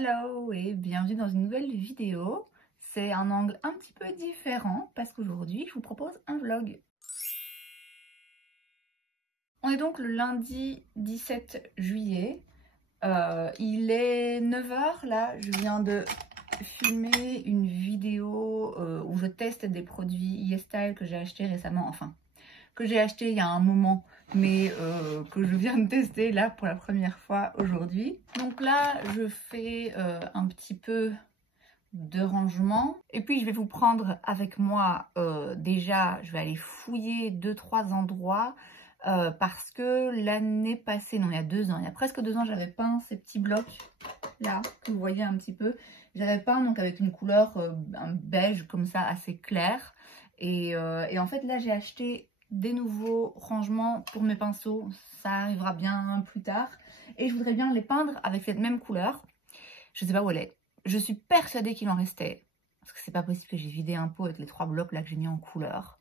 Hello et bienvenue dans une nouvelle vidéo. C'est un angle un petit peu différent parce qu'aujourd'hui je vous propose un vlog. On est donc le lundi 17 juillet. Il est 9 h là, je viens de filmer une vidéo où je teste des produits YesStyle que j'ai acheté récemment, enfin que j'ai acheté il y a un moment, mais que je viens de tester là pour la première fois aujourd'hui. Donc là, je fais un petit peu de rangement. Et puis, je vais vous prendre avec moi, déjà, je vais aller fouiller 2-3 endroits parce que l'année passée, non, il y a 2 ans, il y a presque 2 ans, j'avais peint ces petits blocs là, que vous voyez un petit peu. J'avais peint donc avec une couleur un beige comme ça, assez clair. Et en fait, là, j'ai acheté des nouveaux rangements pour mes pinceaux, ça arrivera bien plus tard, et je voudrais bien les peindre avec cette même couleur. Je sais pas où elle est, je suis persuadée qu'il en restait, parce que c'est pas possible que j'ai vidé un pot avec les 3 blocs là que j'ai mis en couleur.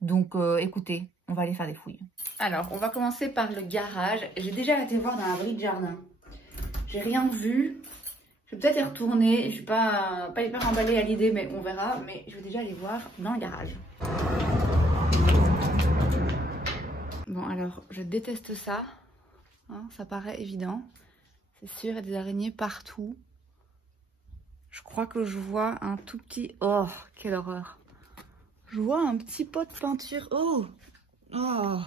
Donc écoutez, on va aller faire des fouilles. Alors on va commencer par le garage. J'ai déjà été voir dans l'abri de jardin, j'ai rien vu. Je vais peut-être y retourner, je suis pas hyper emballée à l'idée, mais on verra. Mais je vais déjà aller voir dans le garage. Bon alors, je déteste ça, hein, ça paraît évident. C'est sûr, il y a des araignées partout. Je crois que je vois un tout petit... Oh, quelle horreur. Je vois un petit pot de peinture. Oh, oh.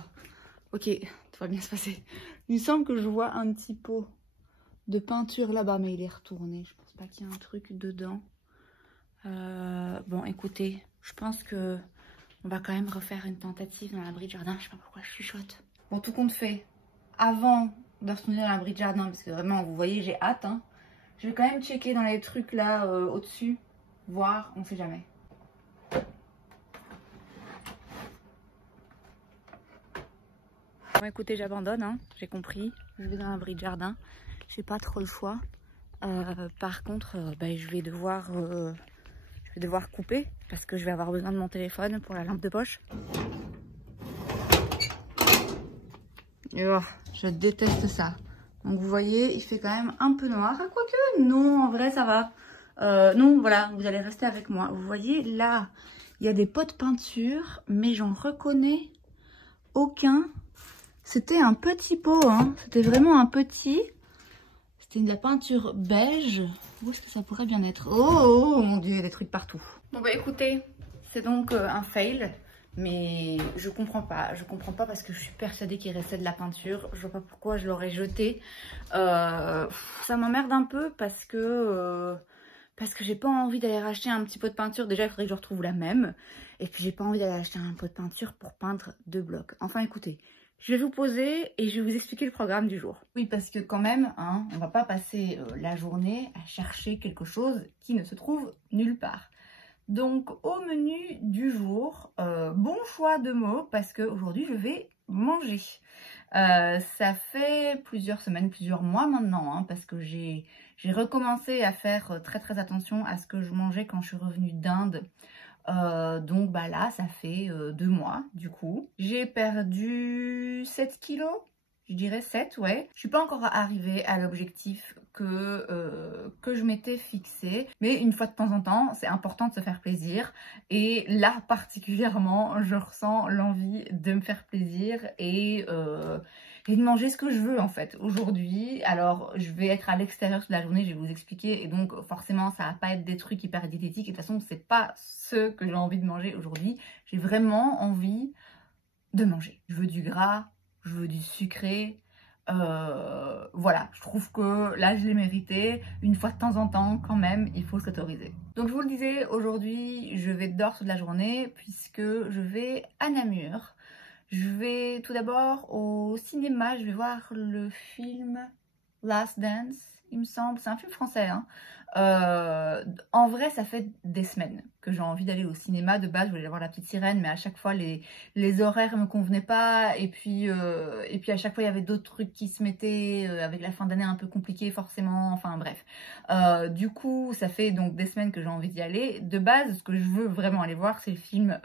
Ok, tout va bien se passer. Il me semble que je vois un petit pot de peinture là-bas, mais il est retourné. Je pense pas qu'il y ait un truc dedans. Bon, écoutez, je pense que... on va quand même refaire une tentative dans l'abri de jardin. Je sais pas pourquoi je chuchote. Bon, tout compte fait, avant de retourner dans l'abri de jardin, parce que vraiment, vous voyez, j'ai hâte, hein, je vais quand même checker dans les trucs là au-dessus, voir, on sait jamais. Bon, écoutez, j'abandonne, hein, j'ai compris. Je vais dans l'abri de jardin. J'ai pas trop le choix. Par contre, je vais devoir couper parce que je vais avoir besoin de mon téléphone pour la lampe de poche. Et oh, je déteste ça. Donc vous voyez, il fait quand même un peu noir. Ah, quoique, non, en vrai ça va. Non, voilà, vous allez rester avec moi. Vous voyez, là, il y a des pots de peinture, mais j'en reconnais aucun. C'était un petit pot, hein. C'était vraiment un petit. C'était de la peinture beige. Où est-ce que ça pourrait bien être? Oh, mon Dieu, il y a des trucs partout. Bon bah écoutez, c'est donc un fail. Mais je comprends pas parce que je suis persuadée qu'il restait de la peinture. Je vois pas pourquoi je l'aurais jeté. Ça m'emmerde un peu parce que j'ai pas envie d'aller racheter un petit pot de peinture. Déjà, il faudrait que je retrouve la même. Et puis, j'ai pas envie d'aller acheter un pot de peinture pour peindre 2 blocs. Enfin, écoutez, je vais vous poser et je vais vous expliquer le programme du jour. Oui, parce que quand même, hein, on va pas passer la journée à chercher quelque chose qui ne se trouve nulle part. Donc au menu du jour, bon choix de mots parce qu'aujourd'hui je vais manger. Ça fait plusieurs semaines, plusieurs mois maintenant, hein, parce que j'ai recommencé à faire très attention à ce que je mangeais quand je suis revenue d'Inde. Donc bah là ça fait 2 mois du coup. J'ai perdu 7 kilos. Je dirais 7, ouais. Je suis pas encore arrivée à l'objectif que je m'étais fixé. Mais une fois de temps en temps, c'est important de se faire plaisir. Et là, particulièrement, je ressens l'envie de me faire plaisir et de manger ce que je veux en fait aujourd'hui. Alors, je vais être à l'extérieur toute la journée, je vais vous expliquer. Et donc, forcément, ça va pas être des trucs hyper diététiques. Et de toute façon, c'est pas ce que j'ai envie de manger aujourd'hui. J'ai vraiment envie de manger. Je veux du gras. Je veux du sucré, voilà, je trouve que là je l'ai mérité, une fois de temps en temps quand même, il faut s'autoriser. Donc je vous le disais, aujourd'hui je vais dehors toute la journée puisque je vais à Namur. Je vais tout d'abord au cinéma, je vais voir le film Last Dance, il me semble, c'est un film français, hein. En vrai, ça fait des semaines que j'ai envie d'aller au cinéma. De base, je voulais voir La Petite Sirène, mais à chaque fois, les horaires me convenaient pas. Et puis à chaque fois, il y avait d'autres trucs qui se mettaient avec la fin d'année un peu compliquée, forcément. Enfin, bref. Du coup, ça fait donc des semaines que j'ai envie d'y aller. De base, ce que je veux vraiment aller voir, c'est le film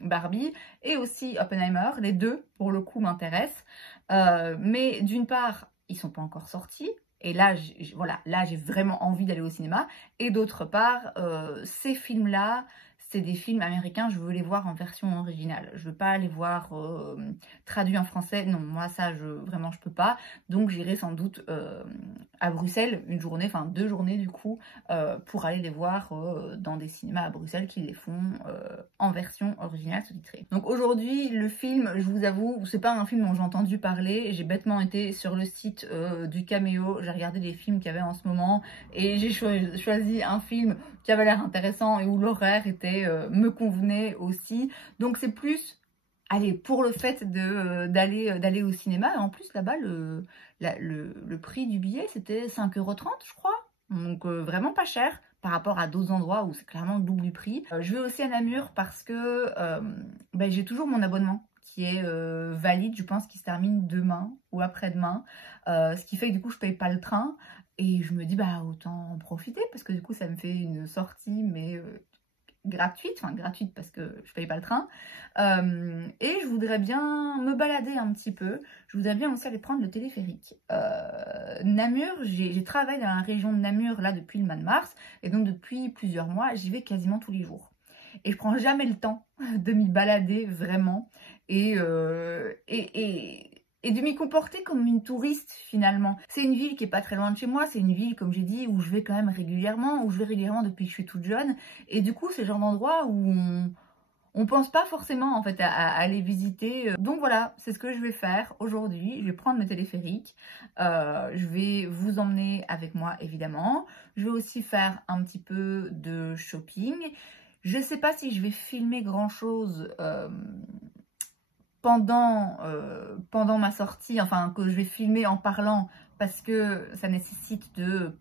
Barbie et aussi Oppenheimer. Les deux, pour le coup, m'intéressent. Mais d'une part, ils sont pas encore sortis. Et là, voilà, là j'ai vraiment envie d'aller au cinéma. Et d'autre part, ces films-là, c'est des films américains, je veux les voir en version originale. Je veux pas les voir traduits en français. Non, moi ça, vraiment je peux pas. Donc j'irai sans doute à Bruxelles une journée, enfin 2 journées du coup, pour aller les voir dans des cinémas à Bruxelles qui les font en version originale sous-titrée. Donc aujourd'hui, le film, je vous avoue, c'est pas un film dont j'ai entendu parler. J'ai bêtement été sur le site du Caméo, j'ai regardé les films qu'il y avait en ce moment et j'ai choisi un film qui avait l'air intéressant et où l'horaire me convenait aussi. Donc c'est plus, allez, pour le fait d'aller au cinéma. Et en plus là-bas, le prix du billet c'était 5,30 € je crois. Donc vraiment pas cher par rapport à d'autres endroits où c'est clairement le double du prix. Je vais aussi à Namur parce que j'ai toujours mon abonnement qui est valide, je pense qu'il se termine demain ou après-demain. Ce qui fait que du coup je paye pas le train. Et je me dis, bah autant en profiter parce que du coup ça me fait une sortie mais gratuite, enfin gratuite parce que je paye pas le train. Et je voudrais bien me balader un petit peu. Je voudrais bien aussi aller prendre le téléphérique. Namur, j'ai travaillé dans la région de Namur là depuis le mois de mars. Et donc depuis plusieurs mois, j'y vais quasiment tous les jours. Et je prends jamais le temps de m'y balader vraiment. Et de m'y comporter comme une touriste finalement. C'est une ville qui est pas très loin de chez moi, c'est une ville comme j'ai dit où je vais quand même régulièrement, où je vais régulièrement depuis que je suis toute jeune. Et du coup c'est le genre d'endroit où on pense pas forcément en fait à aller visiter. Donc voilà, c'est ce que je vais faire aujourd'hui. Je vais prendre le téléphérique, je vais vous emmener avec moi évidemment. Je vais aussi faire un petit peu de shopping. Je sais pas si je vais filmer grand chose pendant ma sortie, enfin que je vais filmer en parlant parce que ça nécessite de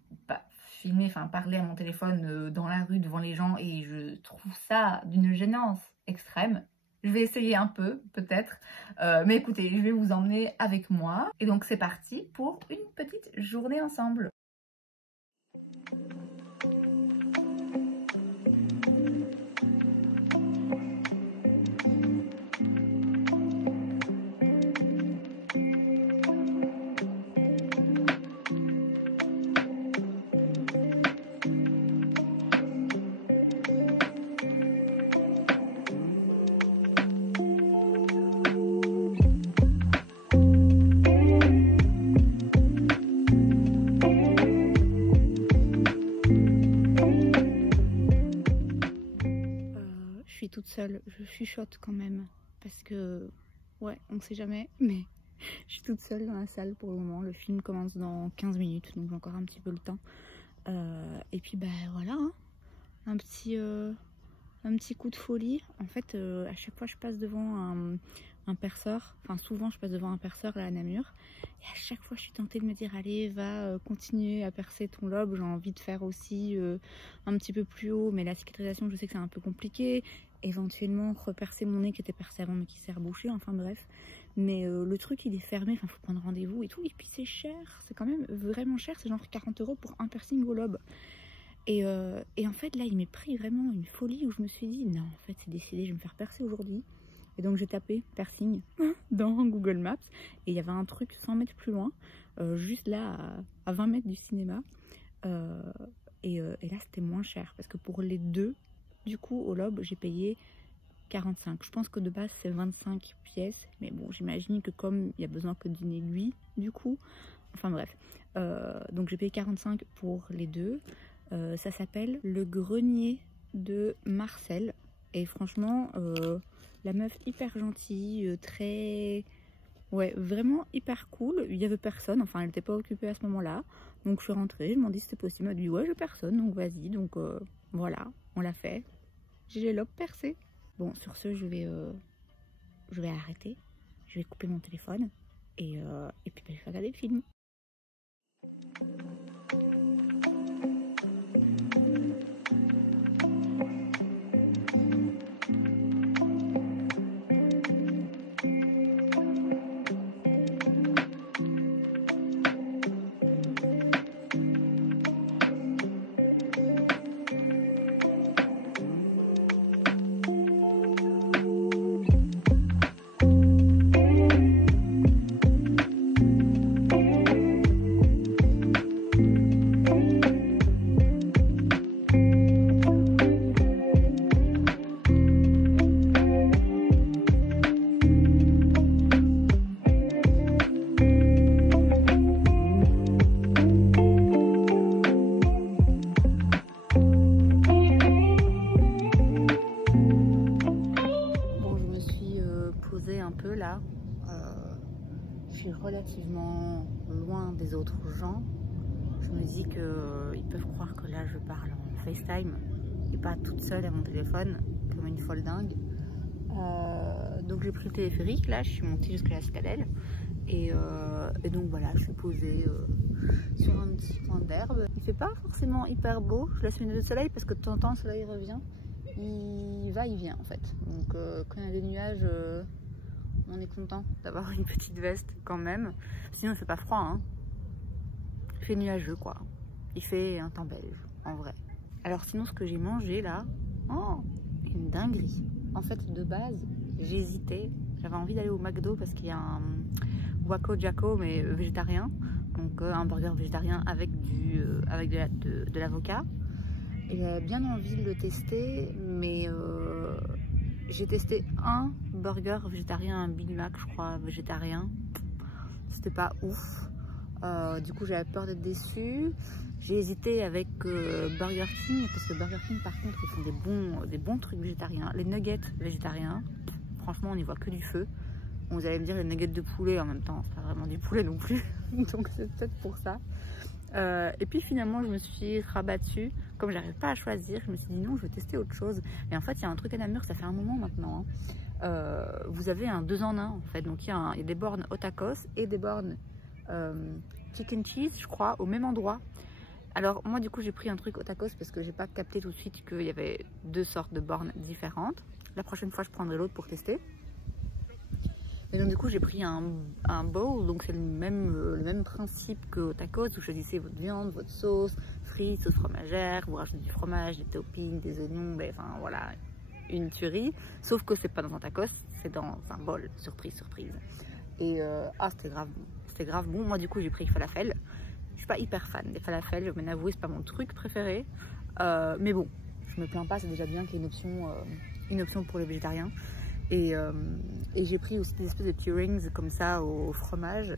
filmer, enfin parler à mon téléphone dans la rue devant les gens et je trouve ça d'une gênance extrême. Je vais essayer un peu peut-être, mais écoutez, je vais vous emmener avec moi et donc c'est parti pour une petite journée ensemble. Toute seule, je chuchote quand même parce que ouais, on sait jamais, mais je suis toute seule dans la salle pour le moment. Le film commence dans 15 minutes donc j'ai encore un petit peu le temps et puis bah voilà, hein. un petit coup de folie en fait. À chaque fois je passe devant un perceur, enfin souvent je passe devant un perceur là à Namur et à chaque fois je suis tentée de me dire allez va continuer à percer ton lobe. J'ai envie de faire aussi un petit peu plus haut, mais la cicatrisation je sais que c'est un peu compliqué. Éventuellement repercer mon nez qui était percé avant mais qui s'est rebouché, enfin bref. Mais le truc il est fermé, enfin faut prendre rendez-vous et tout. Et puis c'est cher, c'est quand même vraiment cher, c'est genre 40 € pour un piercing au lobe. Et en fait là il m'est pris vraiment une folie où je me suis dit non en fait c'est décidé, je vais me faire percer aujourd'hui. Et donc j'ai tapé piercing dans Google Maps et il y avait un truc 100 mètres plus loin, juste là à 20 mètres du cinéma. Et là c'était moins cher parce que pour les deux, du coup au lobe j'ai payé 45. Je pense que de base c'est 25 pièces, mais bon j'imagine que comme il y a besoin que d'une aiguille du coup, enfin bref, donc j'ai payé 45 pour les deux. Ça s'appelle le grenier de Marcel et franchement la meuf hyper gentille, très ouais vraiment hyper cool. Il y avait personne, enfin elle n'était pas occupée à ce moment là, donc je suis rentrée, je m'en dis si c'était possible, elle m'a dit ouais j'ai personne donc vas-y, donc voilà, on l'a fait, j'ai les lobes percés. Bon sur ce je vais arrêter, je vais couper mon téléphone et puis je vais regarder le film. relativement loin des autres gens, je me dis qu'ils peuvent croire que là je parle en FaceTime et pas toute seule à mon téléphone comme une folle dingue. Donc j'ai pris le téléphérique, là je suis montée jusqu'à la citadelle et donc voilà, je suis posée sur un petit coin d'herbe. Il fait pas forcément hyper beau, je laisse une lunettes de soleil parce que de temps en temps le soleil revient, il va, il vient en fait. Donc quand il y a des nuages, on est content d'avoir une petite veste quand même, sinon il fait pas froid hein. Il fait nuageux quoi, il fait un temps belge en vrai. Alors sinon ce que j'ai mangé là, oh, une dinguerie. En fait de base j'hésitais, j'avais envie d'aller au McDo parce qu'il y a un Waco Jacko mais végétarien, donc un burger végétarien avec de l'avocat. Et j'avais bien envie de le tester, mais j'ai testé un burger végétarien, un Big Mac je crois végétarien, c'était pas ouf. Du coup j'avais peur d'être déçue. J'ai hésité avec Burger King, parce que Burger King par contre ils font des bons trucs végétariens. Les nuggets végétariens, franchement on n'y voit que du feu. Bon, vous allez me dire les nuggets de poulet en même temps, c'est pas vraiment du poulet non plus, donc c'est peut-être pour ça. Et puis finalement je me suis rabattue, comme j'arrive pas à choisir, je me suis dit non je vais tester autre chose. Et en fait il y a un truc à Namur, ça fait un moment maintenant, hein. Vous avez un 2 en 1 en fait, donc il y a des bornes au tacos et des bornes chicken cheese je crois au même endroit. Alors moi du coup j'ai pris un truc au tacos parce que j'ai pas capté tout de suite qu'il y avait 2 sortes de bornes différentes. La prochaine fois je prendrai l'autre pour tester. Et donc du coup j'ai pris un bowl, donc c'est le même principe qu'au tacos, où vous choisissez votre viande, votre sauce, frites, sauce fromagère, vous rajoutez du fromage, des toppings, des oignons, enfin voilà, une tuerie. Sauf que c'est pas dans un tacos, c'est dans un bol, surprise, surprise. Et c'était grave bon. Moi du coup j'ai pris falafel. Je suis pas hyper fan des falafels, je vais m'avouer, c'est pas mon truc préféré. Mais bon, je me plains pas, c'est déjà bien qu'il y ait une option pour les végétariens. Et j'ai pris aussi des espèces de tea rings comme ça au fromage.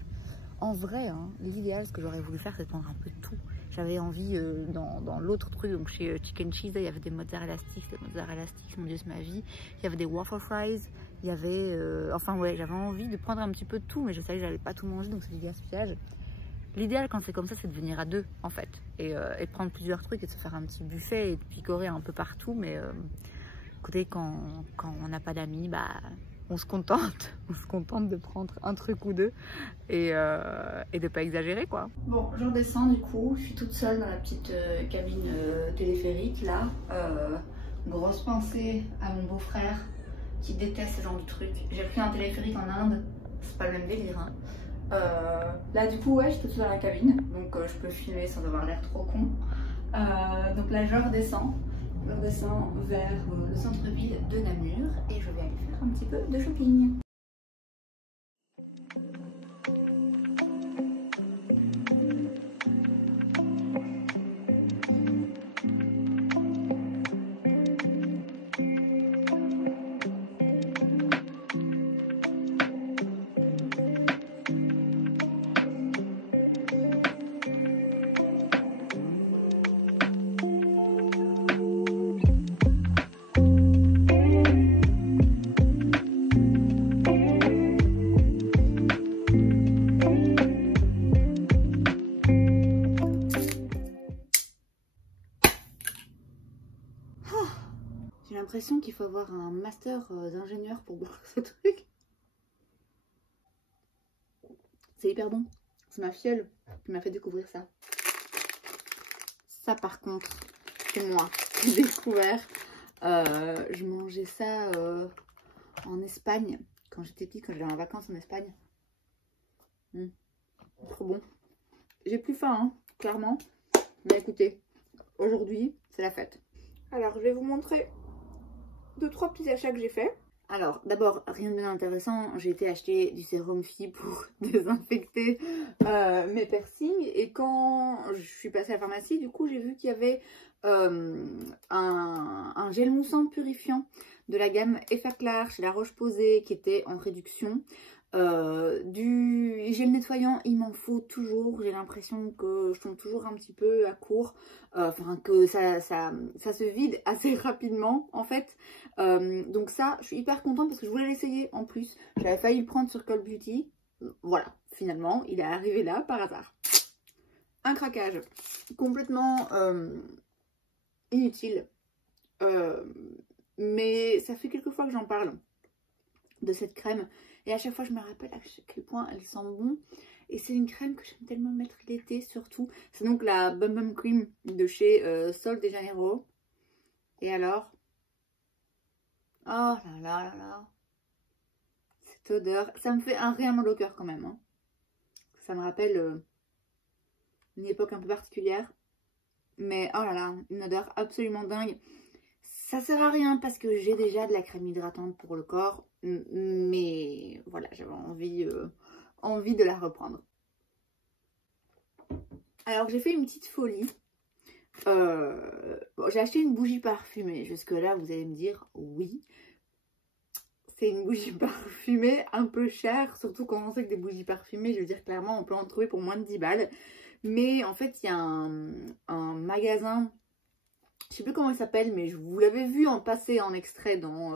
En vrai, hein, l'idéal, ce que j'aurais voulu faire, c'est de prendre un peu de tout. J'avais envie, dans l'autre truc, donc chez Chicken Cheese, il y avait des mozzarella sticks, mon dieu, c'est ma vie. Il y avait des waffle fries, il y avait... enfin ouais, j'avais envie de prendre un petit peu de tout, mais je savais que j'allais pas tout manger, donc c'est du gaspillage. L'idéal quand c'est comme ça, c'est de venir à deux en fait, et de prendre plusieurs trucs et de se faire un petit buffet et de picorer un peu partout. Mais écoutez, quand on n'a pas d'amis, bah on se contente de prendre un truc ou deux et de pas exagérer quoi. Bon, je redescends du coup, je suis toute seule dans la petite cabine téléphérique là. Grosse pensée à mon beau-frère qui déteste ce genre de truc. J'ai pris un téléphérique en Inde, c'est pas le même délire hein. Là du coup ouais, je suis toute seule dans la cabine, donc je peux filmer sans avoir l'air trop con. Donc là je redescends vers le centre-ville de Namur et je vais aller faire un petit peu de shopping. J'ai l'impression qu'il faut avoir un master d'ingénieur pour boire ce truc. C'est hyper bon. C'est ma fiole qui m'a fait découvrir ça. Ça par contre, c'est moi qui l'ai découvert. Je mangeais ça en Espagne quand j'étais petite, quand j'allais en vacances en Espagne. Trop bon. J'ai plus faim, hein, clairement. Mais écoutez, aujourd'hui, c'est la fête. Alors, je vais vous montrer 2-3 petits achats que j'ai fait. Alors, d'abord, rien de bien intéressant, j'ai été acheter du sérum Phi pour désinfecter mes piercings. Et quand je suis passée à la pharmacie, du coup, j'ai vu qu'il y avait un gel moussant purifiant de la gamme Effaclar chez La Roche-Posay qui était en réduction. Du gel nettoyant, il m'en faut toujours. J'ai l'impression que je tombe toujours un petit peu à court. Enfin, que ça se vide assez rapidement en fait. Donc ça, je suis hyper contente parce que je voulais l'essayer en plus. J'avais failli le prendre sur Call Beauty. voilà, finalement, il est arrivé là par hasard. Un craquage complètement inutile. Mais ça fait quelques fois que j'en parle de cette crème. Et à chaque fois, je me rappelle à quel point elle sent bon. Et c'est une crème que j'aime tellement mettre l'été, surtout. C'est donc la Bum Bum Cream de chez Sol de Janeiro. Et alors, oh là là là là. Cette odeur, ça me fait un rien mal au cœur quand même. Hein. Ça me rappelle une époque un peu particulière. Mais oh là là, une odeur absolument dingue. Ça sert à rien parce que j'ai déjà de la crème hydratante pour le corps. Mais voilà, j'avais envie de la reprendre. Alors j'ai fait une petite folie. Bon, j'ai acheté une bougie parfumée. Jusque là vous allez me dire oui. C'est une bougie parfumée un peu chère. Surtout quand on sait que des bougies parfumées, je veux dire clairement on peut en trouver pour moins de 10 balles. Mais en fait il y a un magasin, je sais plus comment il s'appelle, mais je vous l'avais vu en passer en extrait dans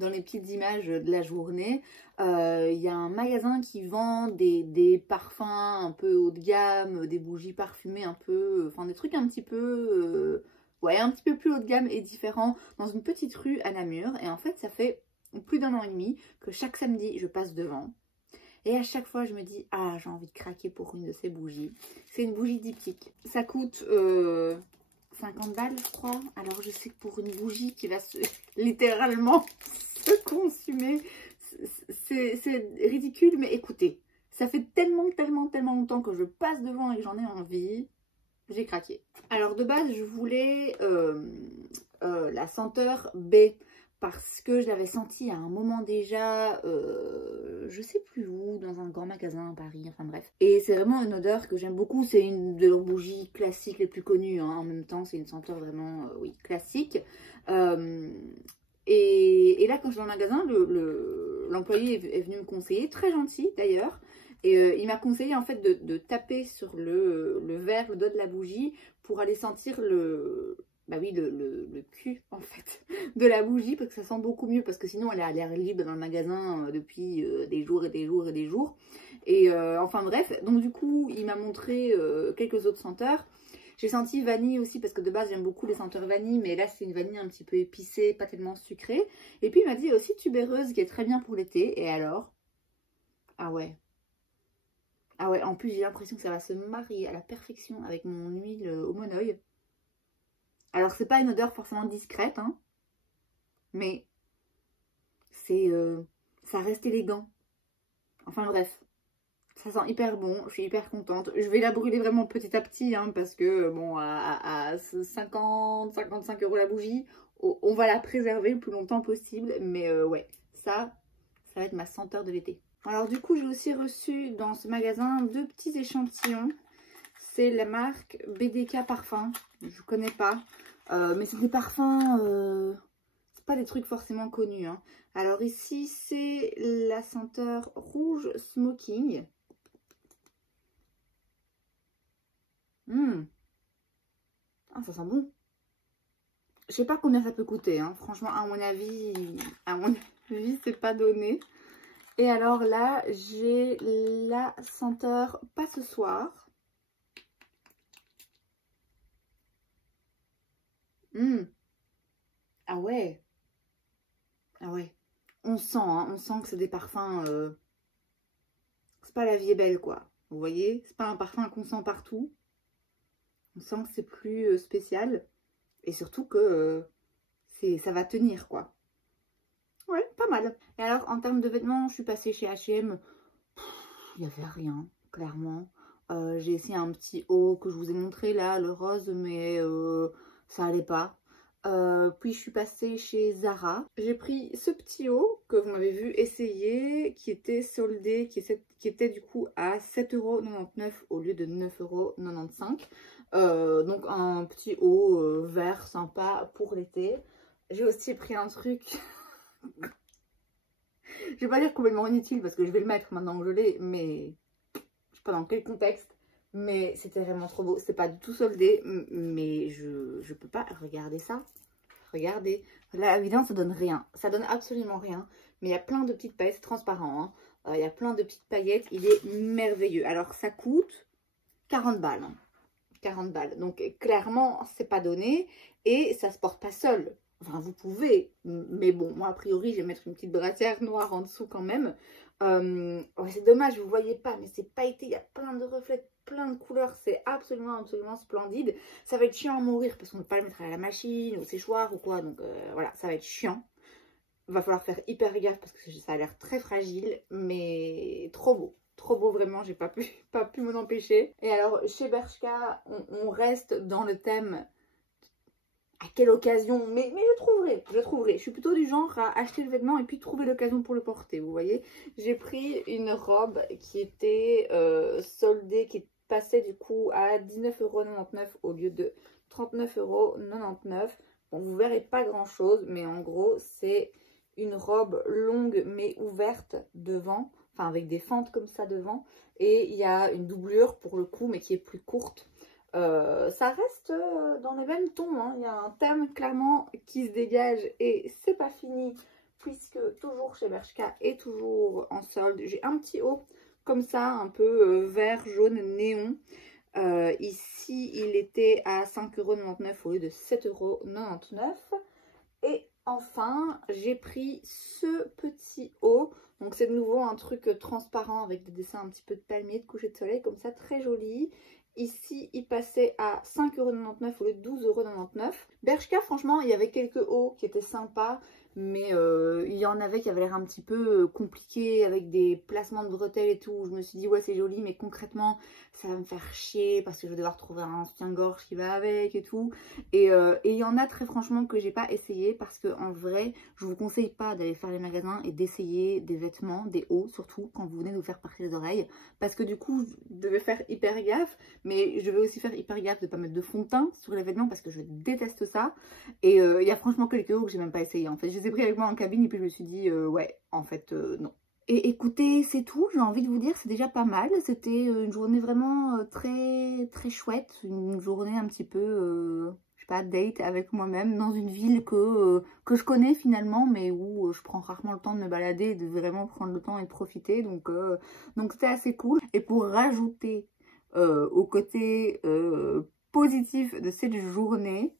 les petites images de la journée. Il y a un magasin qui vend des parfums un peu haut de gamme, des bougies parfumées un peu, enfin des trucs un petit peu, ouais, un petit peu plus haut de gamme et différents dans une petite rue à Namur. Et en fait, ça fait plus d'1 an et demi que chaque samedi, je passe devant. Et à chaque fois, je me dis, ah, j'ai envie de craquer pour une de ces bougies. C'est une bougie diptyque. Ça coûte 50 balles, je crois. Alors, je sais que pour une bougie qui va littéralement se consumer, c'est ridicule. Mais écoutez, ça fait tellement longtemps que je passe devant et que j'en ai envie. J'ai craqué. Alors, de base, je voulais la senteur B. Parce que je l'avais senti à un moment déjà, je sais plus où, dans un grand magasin à Paris, enfin bref. Et c'est vraiment une odeur que j'aime beaucoup, c'est une de leurs bougies classiques les plus connues, hein. En même temps c'est une senteur vraiment, oui, classique. Et là quand je suis dans le magasin, l'employé est venu me conseiller, très gentil d'ailleurs. Et il m'a conseillé en fait de taper sur le verre, le dos de la bougie pour aller sentir bah oui, le cul en fait de la bougie, parce que ça sent beaucoup mieux, parce que sinon elle est à l'air libre dans le magasin depuis des jours et des jours et des jours. Et enfin bref, donc du coup il m'a montré quelques autres senteurs. J'ai senti vanille aussi, parce que de base j'aime beaucoup les senteurs vanille, mais là c'est une vanille un petit peu épicée, pas tellement sucrée. Et puis il m'a dit aussi tubéreuse, qui est très bien pour l'été. Et alors, ah ouais. Ah ouais, en plus j'ai l'impression que ça va se marier à la perfection avec mon huile au monoeil. Alors, c'est pas une odeur forcément discrète, hein, mais ça reste élégant. Enfin bref, ça sent hyper bon, je suis hyper contente. Je vais la brûler vraiment petit à petit, hein, parce que, bon, à 50-55 € la bougie, on va la préserver le plus longtemps possible. Mais ouais, ça va être ma senteur de l'été. Alors du coup, j'ai aussi reçu dans ce magasin 2 petits échantillons. C'est la marque BDK Parfum, je connais pas. Mais c'est des parfums, c'est pas des trucs forcément connus. Hein. Alors ici, c'est la senteur rouge smoking. Ah, ça sent bon. Je sais pas combien ça peut coûter. Hein. Franchement, à mon avis, c'est pas donné. Et alors là, j'ai la senteur pas ce soir. Ah ouais. Ah ouais. On sent, hein, on sent que c'est des parfums. C'est pas la vie est belle, quoi. Vous voyez? C'est pas un parfum qu'on sent partout. On sent que c'est plus spécial. Et surtout que ça va tenir, quoi. Ouais, pas mal. Et alors, en termes de vêtements, je suis passée chez H&M. Il n'y avait rien, clairement. J'ai essayé un petit haut que je vous ai montré là, le rose, mais ça allait pas. Puis je suis passée chez Zara. J'ai pris ce petit haut que vous m'avez vu essayer, qui était soldé, qui était du coup à 7,99 € au lieu de 9,95 €. Donc un petit haut vert sympa pour l'été. J'ai aussi pris un truc, je vais pas dire complètement inutile parce que je vais le mettre maintenant que je l'ai, mais je sais pas dans quel contexte. Mais c'était vraiment trop beau. C'est pas du tout soldé, mais je peux pas regarder ça. Regardez. Là, évidemment, ça donne rien. Ça donne absolument rien. Mais il y a plein de petites paillettes transparentes. Hein. Il y a plein de petites paillettes. Il est merveilleux. Alors, ça coûte 40 balles. Hein. 40 balles. Donc, clairement, c'est pas donné. Et ça se porte pas seul. Enfin, vous pouvez. Mais bon, moi, a priori, je vais mettre une petite brassière noire en dessous quand même. Ouais, c'est dommage, vous voyez pas. Mais c'est pailleté. Il y a plein de reflets, plein de couleurs. C'est absolument, absolument splendide. Ça va être chiant à mourir parce qu'on ne peut pas le mettre à la machine, au séchoir ou quoi. Donc, voilà, ça va être chiant. Va falloir faire hyper gaffe parce que ça a l'air très fragile, mais trop beau. Trop beau, vraiment, j'ai pas pu m'en empêcher. Et alors, chez Bershka, on reste dans le thème à quelle occasion, mais je trouverai. Je suis plutôt du genre à acheter le vêtement et puis trouver l'occasion pour le porter, vous voyez. J'ai pris une robe qui était soldée, qui passait du coup à 19,99 € au lieu de 39,99 €. Bon, vous verrez pas grand chose, mais en gros, c'est une robe longue mais ouverte devant, enfin avec des fentes comme ça devant, et il y a une doublure pour le cou mais qui est plus courte. Ça reste dans les mêmes tons, hein. Il y a un thème clairement qui se dégage et c'est pas fini puisque toujours chez Bershka et toujours en solde. J'ai un petit haut comme ça, un peu vert, jaune, néon. Ici, il était à 5,99 € au lieu de 7,99 €. Et enfin, j'ai pris ce petit haut. Donc, c'est de nouveau un truc transparent avec des dessins un petit peu de palmier, de coucher de soleil, comme ça, très joli. Ici, il passait à 5,99 € au lieu de 12,99 €. Bershka, franchement, il y avait quelques hauts qui étaient sympas. Mais il y en avait qui avaient l'air un petit peu compliqués avec des placements de bretelles et tout. Je me suis dit, ouais, c'est joli, mais concrètement, ça va me faire chier parce que je vais devoir trouver un soutien-gorge qui va avec et tout. Et il y en a très franchement que j'ai pas essayé parce que en vrai, je vous conseille pas d'aller faire les magasins et d'essayer des vêtements, des hauts surtout, quand vous venez de vous faire partir les oreilles. Parce que du coup, je devais faire hyper gaffe. Mais je vais aussi faire hyper gaffe de ne pas mettre de fond de teint sur les vêtements parce que je déteste ça. Et il y a franchement quelques hauts que j'ai même pas essayé en fait. Je les ai pris avec moi en cabine et puis je me suis dit ouais en fait non. Et écoutez, c'est tout, j'ai envie de vous dire, c'est déjà pas mal. C'était une journée vraiment très très chouette, une journée un petit peu, je sais pas, date avec moi-même dans une ville que je connais finalement, mais où je prends rarement le temps de me balader et de vraiment prendre le temps et de profiter. Donc c'était assez cool. Et pour rajouter au côté positif de cette journée,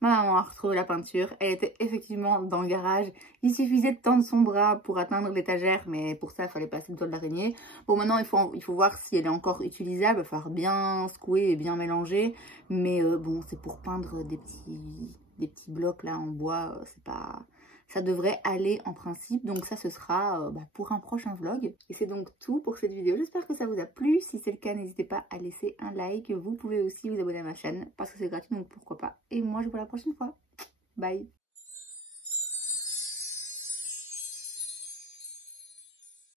ma maman a retrouvé la peinture. Elle était effectivement dans le garage. Il suffisait de tendre son bras pour atteindre l'étagère, mais pour ça, il fallait passer le toile d'araignée. Bon, maintenant, il faut voir si elle est encore utilisable. Il va falloir bien secouer et bien mélanger. Mais bon, c'est pour peindre des petits blocs là en bois. C'est pas... Ça devrait aller en principe. Donc ça, ce sera pour un prochain vlog. Et c'est donc tout pour cette vidéo. J'espère que ça vous a plu. Si c'est le cas, n'hésitez pas à laisser un like. Vous pouvez aussi vous abonner à ma chaîne parce que c'est gratuit, donc pourquoi pas. Et moi, je vous vois la prochaine fois. Bye!